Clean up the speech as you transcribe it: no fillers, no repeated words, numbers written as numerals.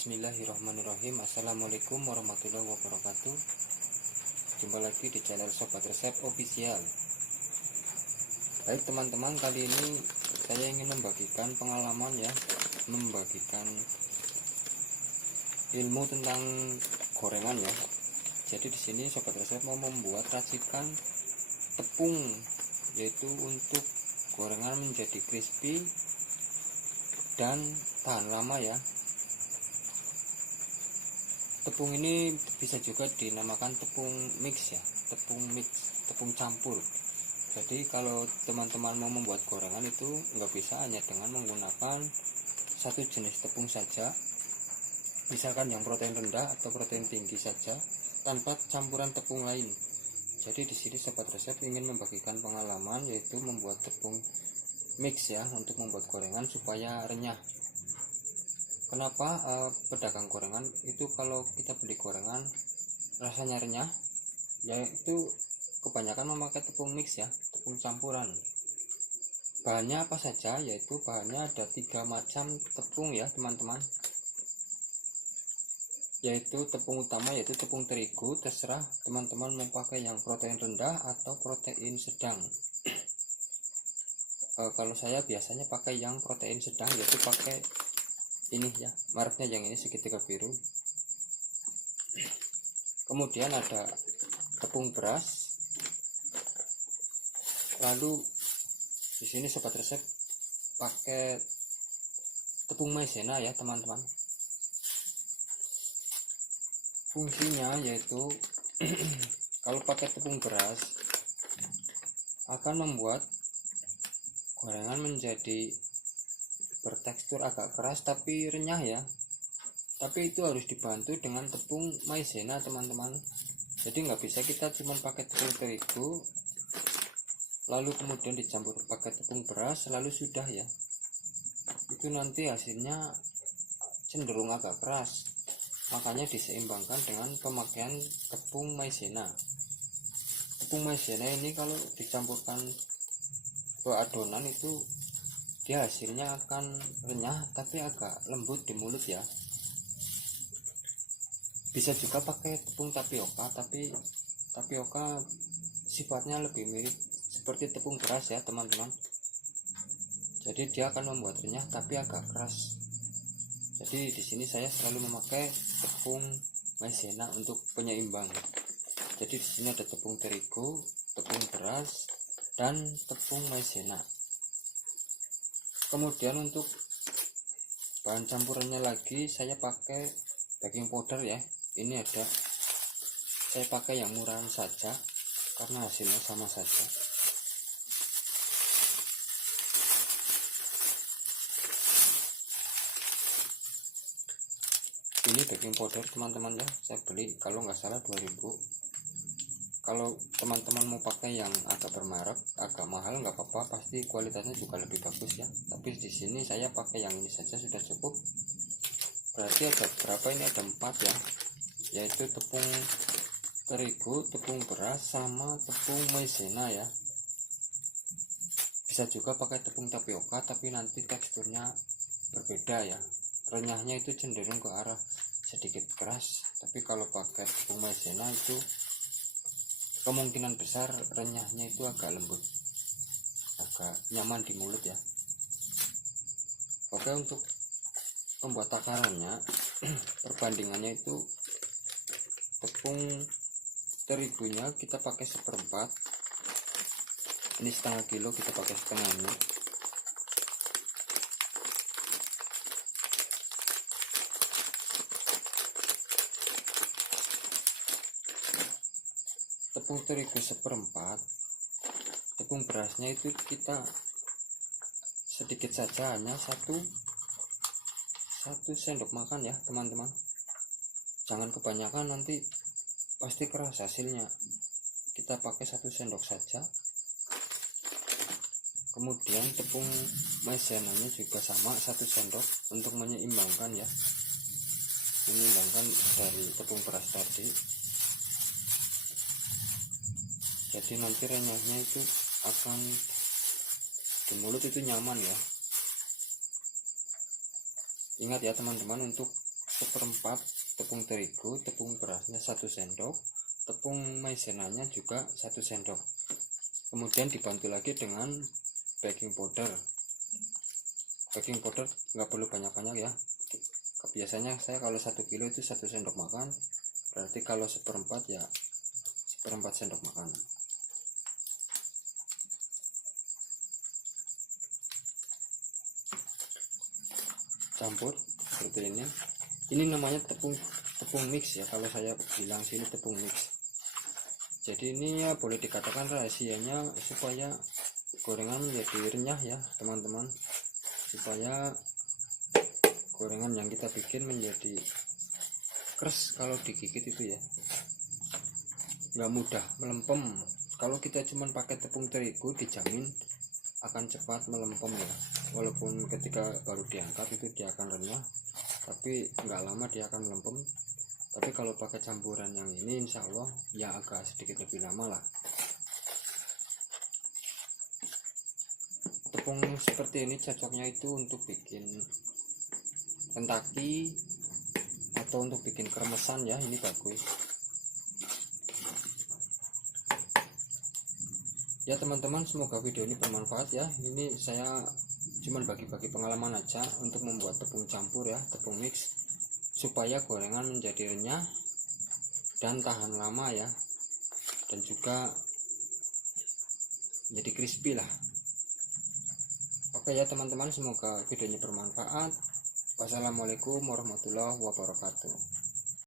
Bismillahirrahmanirrahim. Assalamualaikum warahmatullahi wabarakatuh. Jumpa lagi di channel Sobat Resep Official. Baik teman-teman, kali ini saya ingin membagikan pengalaman ya, membagikan ilmu tentang gorengan ya. Jadi di sini Sobat Resep mau membuat racikan tepung, yaitu untuk gorengan menjadi crispy dan tahan lama ya. Tepung ini bisa juga dinamakan tepung mix ya, tepung campur. Jadi kalau teman-teman mau membuat gorengan itu nggak bisa hanya dengan menggunakan satu jenis tepung saja, misalkan yang protein rendah atau protein tinggi saja, tanpa campuran tepung lain. Jadi di sini Sobat Resep ingin membagikan pengalaman, yaitu membuat tepung mix ya, untuk membuat gorengan supaya renyah. Kenapa pedagang gorengan itu kalau kita beli gorengan rasanya renyah, yaitu kebanyakan memakai tepung mix ya, tepung campuran. Bahannya apa saja? Yaitu bahannya ada 3 macam tepung ya teman-teman, yaitu tepung utama yaitu tepung terigu. Terserah teman-teman mau pakai yang protein rendah atau protein sedang. Kalau saya biasanya pakai yang protein sedang, yaitu pakai ini ya, mereknya yang ini segitiga biru. Kemudian ada tepung beras. Lalu di sini Sobat Resep pakai tepung maizena ya teman-teman. Fungsinya yaitu kalau pakai tepung beras akan membuat gorengan menjadi bertekstur agak keras tapi renyah ya. Tapi itu harus dibantu dengan tepung maizena teman-teman. Jadi nggak bisa kita cuma pakai tepung terigu lalu kemudian dicampur pakai tepung beras lalu sudah ya, itu nanti hasilnya cenderung agak keras. Makanya diseimbangkan dengan pemakaian tepung maizena. Tepung maizena ini kalau dicampurkan ke adonan itu dia hasilnya akan renyah tapi agak lembut di mulut ya. Bisa juga pakai tepung tapioka, tapi tapioka sifatnya lebih mirip seperti tepung beras ya teman-teman. Jadi dia akan membuat renyah tapi agak keras. Jadi di sini saya selalu memakai tepung maizena untuk penyeimbang. Jadi di sini ada tepung terigu, tepung beras, dan tepung maizena. Kemudian untuk bahan campurannya lagi saya pakai baking powder ya. Ini ada, saya pakai yang murahan saja karena hasilnya sama saja. Ini baking powder teman-teman ya, saya beli kalau nggak salah 2000. Kalau teman-teman mau pakai yang agak bermerek, agak mahal, nggak apa-apa, pasti kualitasnya juga lebih bagus ya. Tapi di sini saya pakai yang ini saja sudah cukup. Berarti ada berapa ini? Ada 4 ya, yaitu tepung terigu, tepung beras, sama tepung maizena ya. Bisa juga pakai tepung tapioka, tapi nanti teksturnya berbeda ya. Renyahnya itu cenderung ke arah sedikit keras, tapi kalau pakai tepung maizena itu kemungkinan besar renyahnya itu agak lembut, agak nyaman di mulut ya. Oke, untuk membuat takarannya perbandingannya itu tepung terigunya kita pakai 1/4, ini setengah kilo kita pakai setengahnya. Tepung terigu 1/4, tepung berasnya itu kita sedikit saja, hanya satu sendok makan ya teman-teman. Jangan kebanyakan, nanti pasti keras hasilnya. Kita pakai 1 sendok saja. Kemudian tepung maizenanya juga sama 1 sendok untuk menyeimbangkan ya, menyeimbangkan dari tepung beras tadi. Jadi nanti renyahnya itu akan di mulut itu nyaman ya. Ingat ya teman-teman, untuk seperempat tepung terigu, tepung berasnya 1 sendok, tepung maizenanya juga 1 sendok. Kemudian dibantu lagi dengan baking powder. Baking powder nggak perlu banyak-banyak ya. Biasanya saya kalau 1 kilo itu 1 sendok makan, berarti kalau seperempat ya seperempat sendok makan. Campur seperti ini namanya tepung mix ya, kalau saya bilang sini tepung mix. Jadi ini ya boleh dikatakan rahasianya supaya gorengan menjadi renyah ya teman-teman, supaya gorengan yang kita bikin menjadi keras kalau digigit itu ya, nggak mudah melempem. Kalau kita cuma pakai tepung terigu dijamin akan cepat melempem ya, walaupun ketika baru diangkat itu dia akan renyah, tapi nggak lama dia akan melempem. Tapi kalau pakai campuran yang ini insya Allah ya agak sedikit lebih lama lah. Tepung seperti ini cocoknya itu untuk bikin pentaki atau untuk bikin kremesan ya, ini bagus ya teman-teman. Semoga video ini bermanfaat ya. Ini saya cuman bagi-bagi pengalaman aja untuk membuat tepung campur ya, tepung mix, supaya gorengan menjadi renyah dan tahan lama ya, dan juga jadi crispy lah. Oke ya teman-teman, semoga videonya bermanfaat. Wassalamualaikum warahmatullahi wabarakatuh.